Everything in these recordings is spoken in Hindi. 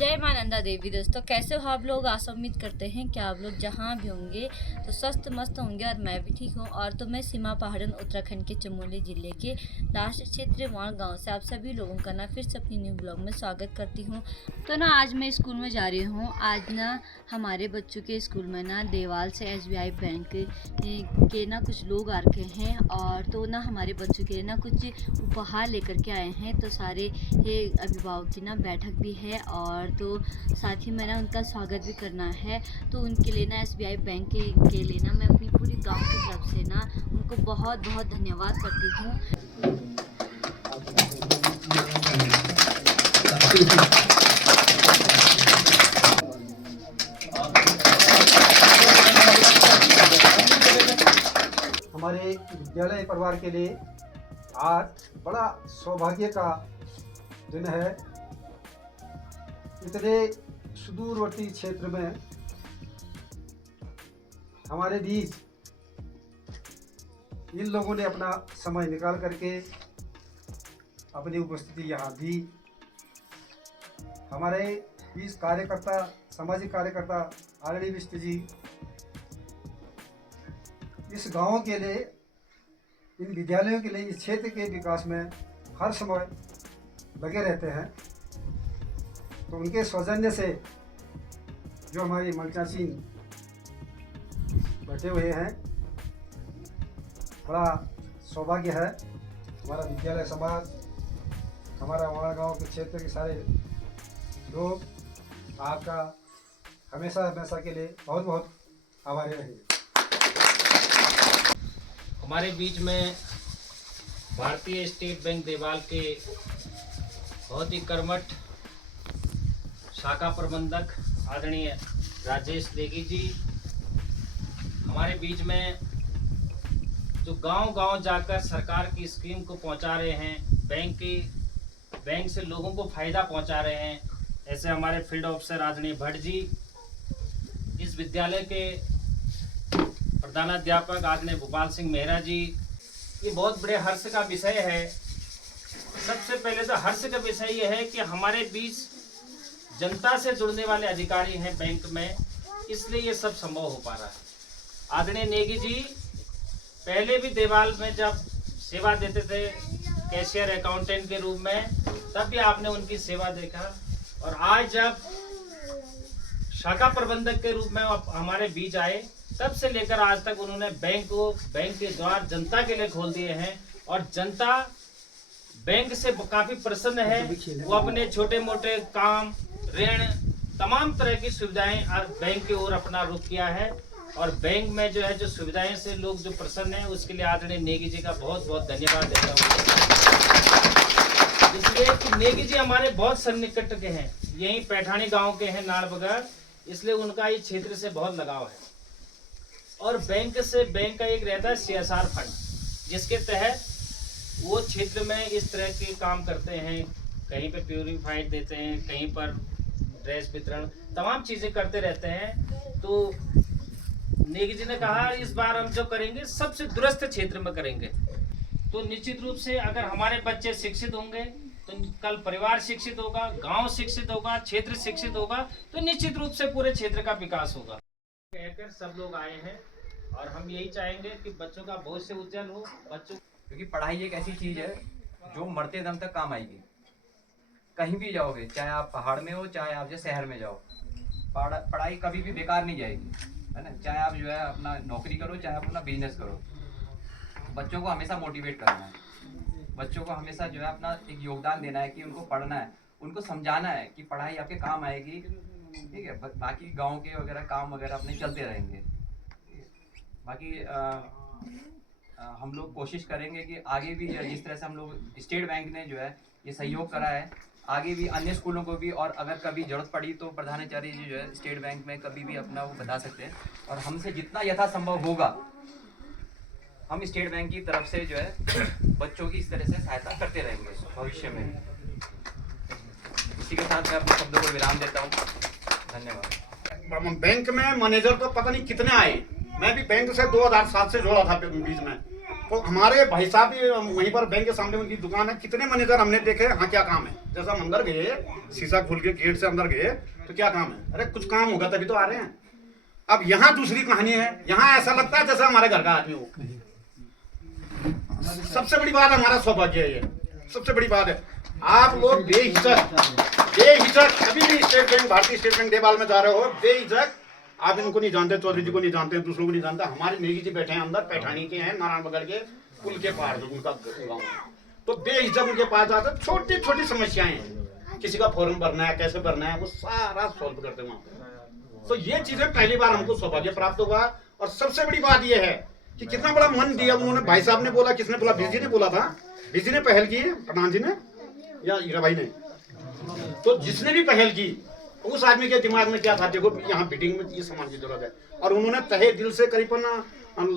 जय मां नंदा देवी। दोस्तों कैसे हो आप लोग? आशा उम्मीद करते हैं कि आप लोग जहां भी होंगे तो स्वस्थ मस्त होंगे और मैं भी ठीक हूं। और तो मैं सीमा पहाड़न उत्तराखंड के चमोली जिले के लास्ट क्षेत्र वाण गांव से आप सभी लोगों का ना फिर से अपनी न्यू ब्लॉग में स्वागत करती हूं। तो ना आज मैं स्कूल में जा रही हूं। आज ना हमारे बच्चों के स्कूल में ना देवाल से SBI बैंक के ना कुछ लोग आ रखे हैं और तो ना हमारे बच्चों के लिए ना कुछ उपहार लेकर के आए हैं। तो सारे अभिभावक की ना बैठक भी है और तो साथ ही में ना उनका स्वागत भी करना है। तो उनके लिए ना SBI बैंक के लिए ना मैं अपनी पूरी गांव की तरफ से ना उनको बहुत बहुत धन्यवाद करती हूँ। हमारे विद्यालय परिवार के लिए आज बड़ा सौभाग्य का दिन है। इतने सुदूरवर्ती क्षेत्र में हमारे बीच इन लोगों ने अपना समय निकाल करके अपनी उपस्थिति यहाँ दी। हमारे बीच कार्यकर्ता, सामाजिक कार्यकर्ता आदरणीय बिष्ट जी इस गांव के लिए, इन विद्यालयों के लिए, इस क्षेत्र के विकास में हर समय लगे रहते हैं। तो उनके सौजन्य से जो हमारी मलचाची बैठे हुए हैं, बड़ा सौभाग्य है। हमारा विद्यालय समाज, हमारा वाण गांव के क्षेत्र के सारे लोग आपका हमेशा हमेशा के लिए बहुत बहुत आभारी रहेंगे। हमारे बीच में भारतीय स्टेट बैंक देवाल के बहुत ही कर्मठ शाखा प्रबंधक आदरणीय राजेश नेगी जी हमारे बीच में जो गांव-गांव जाकर सरकार की स्कीम को पहुंचा रहे हैं, बैंक से लोगों को फायदा पहुंचा रहे हैं, ऐसे हमारे फील्ड ऑफिसर आदरणीय भट्ट जी, इस विद्यालय के प्रधानाध्यापक आदरणीय भोपाल सिंह मेहरा जी, ये बहुत बड़े हर्ष का विषय है। सबसे पहले तो हर्ष का विषय ये है कि हमारे बीच जनता से जुड़ने वाले अधिकारी हैं बैंक में, इसलिए ये सब संभव हो पा रहा है। आदरणीय नेगी जी पहले भी देवाल में जब सेवा देते थे कैशियर अकाउंटेंट के रूप में, तब भी आपने उनकी सेवा देखा, और आज जब शाखा प्रबंधक के रूप में हमारे बीच आए, तब से लेकर आज तक उन्होंने बैंक के द्वार जनता के लिए खोल दिए हैं और जनता बैंक से काफी प्रसन्न है। वो अपने छोटे मोटे काम, ऋण, तमाम तरह की सुविधाएं बैंक की ओर अपना रुख किया है, और बैंक में जो है जो सुविधाएं से लोग जो प्रसन्न हैं, उसके लिए आदरणीय नेगी जी का बहुत बहुत धन्यवाद देता हूँ। इसलिए कि नेगी जी हमारे बहुत सन्निकट के हैं, यही पैठानी गांव के हैं, नारबगर, इसलिए उनका ये क्षेत्र से बहुत लगाव है। और बैंक का एक रहता है CSR फंड, जिसके तहत वो क्षेत्र में इस तरह के काम करते हैं, कहीं पे प्यूरिफाइड देते हैं, कहीं पर ड्रेस वितरण, तमाम चीजें करते रहते हैं। तो नेगी जी ने कहा इस बार हम जो करेंगे सबसे दूरस्थ क्षेत्र में करेंगे। तो निश्चित रूप से अगर हमारे बच्चे शिक्षित होंगे तो कल परिवार शिक्षित होगा, गांव शिक्षित होगा, क्षेत्र शिक्षित होगा, तो निश्चित रूप से पूरे क्षेत्र का विकास होगा। कहकर सब लोग आए हैं और हम यही चाहेंगे कि बच्चों का भविष्य उज्जवल हो। बच्चों क्योंकि पढ़ाई एक ऐसी चीज है जो मरते दम तक काम आएगी। कहीं भी जाओगे, चाहे आप पहाड़ में हो, चाहे आप जो शहर में जाओ, पढ़ाई कभी भी बेकार नहीं जाएगी, है ना। चाहे आप जो है अपना नौकरी करो, चाहे आप अपना बिजनेस करो, बच्चों को हमेशा मोटिवेट करना है, बच्चों को हमेशा जो है अपना एक योगदान देना है कि उनको पढ़ना है, उनको समझाना है कि पढ़ाई आपके काम आएगी, ठीक है। बाकी गाँव के वगैरह काम वगैरह अपने चलते रहेंगे। बाकी हम लोग कोशिश करेंगे कि आगे भी जिस तरह से हम लोग स्टेट बैंक ने जो है ये सहयोग करा है, आगे भी अन्य स्कूलों को भी, और अगर कभी जरूरत पड़ी तो प्रधानाचार्य जी जो है स्टेट बैंक में कभी भी अपना वो बता सकते हैं, और हमसे जितना यथासंभव होगा हम स्टेट बैंक की तरफ से जो है बच्चों की इस तरह से सहायता करते रहेंगे भविष्य में। इसी के साथ मैं अपने शब्दों को विराम देता हूँ। धन्यवाद। बैंक में मैनेजर तो पता नहीं कितने आए, मैं भी बैंक से 2007 से जोड़ा था बीच में, तो हमारे भाई साहब भी वहीं पर बैंक के सामने उनकी दुकान है, कितने मैनेजर हमने देखे, हाँ क्या काम है, जैसा हम अंदर गए शीशा खोल के गेट से अंदर गए तो क्या काम है, अरे कुछ काम होगा तभी तो आ रहे हैं। अब यहाँ दूसरी कहानी है, यहाँ ऐसा लगता है जैसा हमारे घर का आदमी हो। सबसे बड़ी बात हमारा सौभाग्य है, ये सबसे बड़ी बात है। आप लोग बेहिचक कभी भी स्टेट बैंक, भारतीय स्टेट बैंक देवाल में जा रहे हो, बेहिचक, आप इनको नहीं जानते, चौधरी जी को नहीं जानते, दूसरों को नहीं जानते, हमारे नेगी जी बैठे हैं अंदर, पैठानी के हैं, नारायण बगड़ के पुल के पार जो उनका गाँव, तो बेहिचक उनके पास जाते, छोटी छोटी समस्याएं हैं, किसी का फॉर्म भरना है, कैसे भरना है, वो सारा सॉल्व करते वहां पे। तो ये चीजें पहली बार हमको सौभाग्य प्राप्त हुआ। और सबसे बड़ी बात यह है कि कितना बड़ा मन दिया उन्होंने, भाई साहब ने बोला, किसने बोला, बीजी ने बोला था, बीजी ने पहल की, प्रधान जी ने या हीरा भाई ने, तो जिसने भी पहल की उस आदमी के दिमाग में क्या था, देखो यहाँ बिल्डिंग में ये सामान की जरूरत है, और उन्होंने तहे दिल से करीबन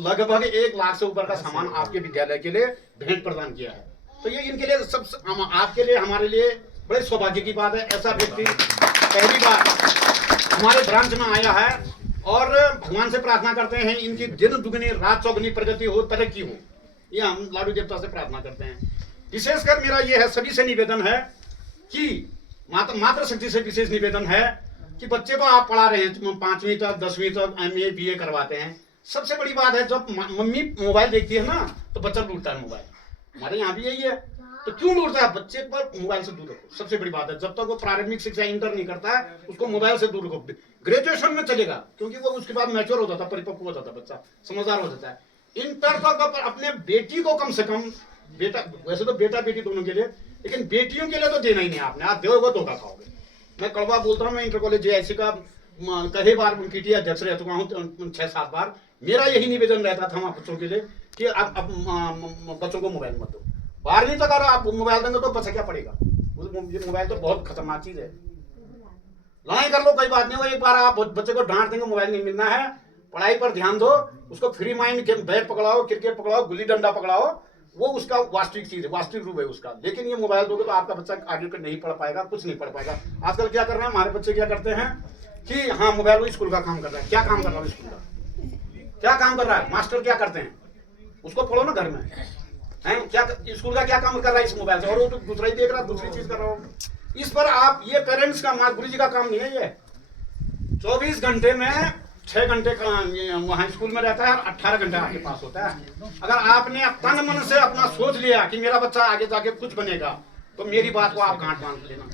लगभग 1 लाख से ऊपर का सामान आपके विद्यालय के लिए भेंट प्रदान किया है। तो ये इनके लिए सब, आपके लिए, हमारे लिए बड़े सौभाग्य की बात है। ऐसा व्यक्ति पहली बार हमारे ब्रांच में आया है, और भगवान से प्रार्थना करते हैं इनकी दिन दुगनी रात चौगुनी प्रगति हो, तरक्की हो, ये हम लाडू देवता से प्रार्थना करते हैं। विशेषकर मेरा ये है, सभी से निवेदन है कि मात्र शक्ति से विशेष निवेदन है कि बच्चे को आप पढ़ा रहे हैं 5वीं तक 10वीं तक MA BA करवाते हैं, सबसे बड़ी बात है जब मम्मी मोबाइल देखती है ना तो बच्चा लूटता है मोबाइल, हमारे यहाँ भी यही है। तो क्यों लूटता है, बच्चे पर मोबाइल से दूर रखो, सबसे बड़ी बात है। जब तक वो प्रारंभिक शिक्षा इंटर नहीं करता है उसको मोबाइल से दूर रखो, ग्रेजुएशन में चलेगा क्योंकि वो उसके बाद मैच्योर हो जाता है, परिपक्व हो जाता है, बच्चा समझदार हो जाता है। इंटर तक अपने बेटी को कम से कम, बेटा वैसे तो बेटा बेटी दोनों के लिए, लेकिन बेटियों के लिए तो देना ही नहीं आपने, आप दोगे धोखा खाओगे। मैं कड़वा बोलता हूँ, मैं इंटर कॉलेज JIC का कई बार PTA अध्यक्ष रह चुका हूँ 6-7 बार। मेरा यही निवेदन रहता था वहाँ बच्चों के लिए कि अब बच्चों को मोबाइल मत दो, 12वीं तक अगर आप मोबाइल देंगे तो बच्चा क्या पड़ेगा, ये मोबाइल तो बहुत खतरनाक चीज है। लड़ाई कर लो कोई बात नहीं, वो एक बार आप बच्चे को डांट देंगे, मोबाइल नहीं मिलना है, पढ़ाई पर ध्यान दो, उसको free mind bat पकड़ाओ, cricket पकड़ाओ, gulli danda पकड़ाओ, वो उसका वास्तविक चीज है, वास्तविक रूप है उसका। लेकिन ये मोबाइल दोगे तो आपका बच्चा आगे कर नहीं पढ़ पाएगा, कुछ नहीं पढ़ पाएगा। आजकल क्या कर रहे हैं हमारे बच्चे, क्या करते हैं कि हाँ मोबाइल वो स्कूल का काम कर रहा है, क्या काम कर रहा है स्कूल का, क्या काम कर रहा है, मास्टर क्या करते हैं, उसको पढ़ो ना घर में, हैं क्या स्कूल का क्या काम कर रहा है इस मोबाइल से, और वो तो दूसरा ही देख रहा है, दूसरी चीज कर रहा हो। इस पर आप, ये पेरेंट्स का, गुरु जी का काम नहीं है। ये 24 घंटे में 6 घंटे वहाँ स्कूल में रहता है और 18 घंटे आपके पास होता है। अगर आपने तन मन से अपना सोच लिया कि मेरा बच्चा आगे जाके कुछ बनेगा, तो मेरी बात को आप गांठ बांध लेना,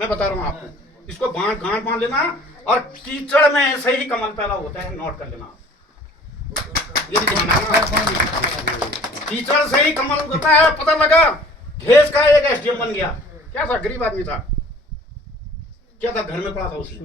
मैं बता रहा हूँ आपको, इसको गांठ बांध लेना। और कीचड़ में ऐसे ही कमल पैदा होता है, नोट कर लेना, ये ध्यान रखना, कीचड़ से ही कमल होता है। पता लगा घेस का एक SDM बन गया, क्या था, गरीब आदमी था, क्या था, घर में पड़ा था उसने,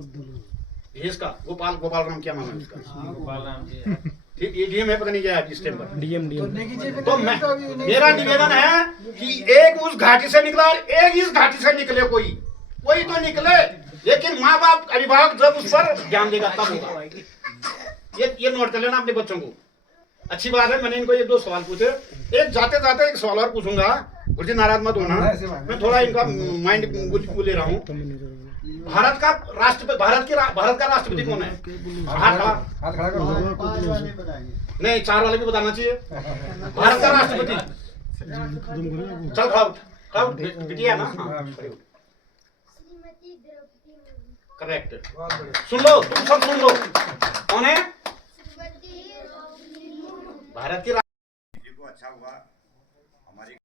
घेस का गोपाल राम, क्या नाम है उसका, गोपाल राम जी, ठीक, ADM है, पता नहीं क्या है इस टाइम पर, DM। तो मेरा निवेदन है कि एक उस घाटी से निकला और एक इस घाटी से निकले, कोई तो निकले, लेकिन माँ बाप अभिभावक जब उस पर ध्यान देगा तब होगा। ये नोट कर लेना अपने बच्चों को। अच्छी बात है, मैंने इनको 1-2 सवाल पूछे, एक जाते जाते एक सवाल और पूछूंगा, गुरुजी नाराज मत होना, मैं थोड़ा इनका माइंड ले रहा हूँ। भारत का राष्ट्रपति कौन है, हाथ खड़ा नहीं, 4 वाले भी बताना चाहिए। भारत का राष्ट्रपति, चल खड़ा बिटिया ना, करेक्ट, सुन लो, तुम सब सुन लो, कौन है भारत की को अच्छा हुआ हमारी।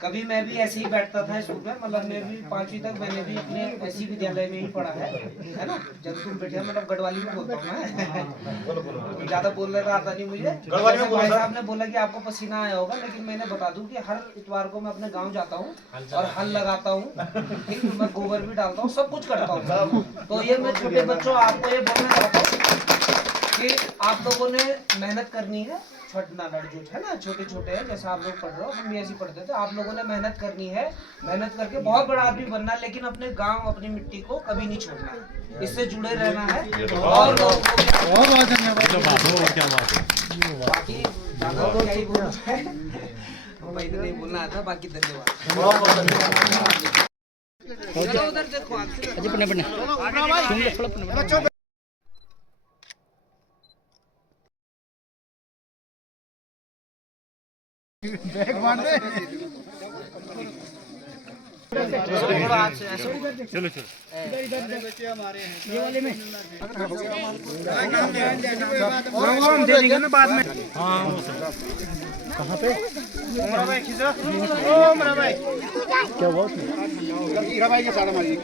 कभी मैं भी ऐसे ही बैठता था स्कूल में, मतलब मैं भी 5वीं तक मैंने भी अपने ऐसी विद्यालय में ही पढ़ा है ना। जब तुम बैठे, मतलब गढ़वाली में बोलता हूँ मैं, ज्यादा बोलने का आता नहीं मुझे। भाई साहब ने बोला कि आपको पसीना आया होगा, लेकिन मैंने बता दूं कि हर इतवार को मैं अपने गांव जाता हूँ और हल लगाता हूँ, मैं गोबर भी डालता हूँ, सब कुछ करता हूँ। तो ये मैं छोटे बच्चों आपको ये बोलना चाहता हूँ कि आप लोगों ने मेहनत करनी है, छठना लड़जूट है ना, छोटे छोटे है, जैसा आप लोग पढ़ रहे हो, हम भी ऐसे पढ़ते थे। आप लोगों ने मेहनत करनी है, मेहनत करके बहुत बड़ा आदमी बनना है, लेकिन अपने गांव, अपनी मिट्टी को कभी नहीं छोड़ना है, इससे जुड़े रहना है। और लोगों को बाकी ज्यादा क्या ही बोलना है, मैं इतना ही बोलना था, बाकी धन्यवाद। उधर देखो, थोड़ा हाथ से ऐसे चलो चलो हम दे देंगे ना बाद में। कहाँ पे उमरा भाई खींचो। ओ उमरा भाई क्या हुआ उसमें हीरा भाई के साड़ा मारिए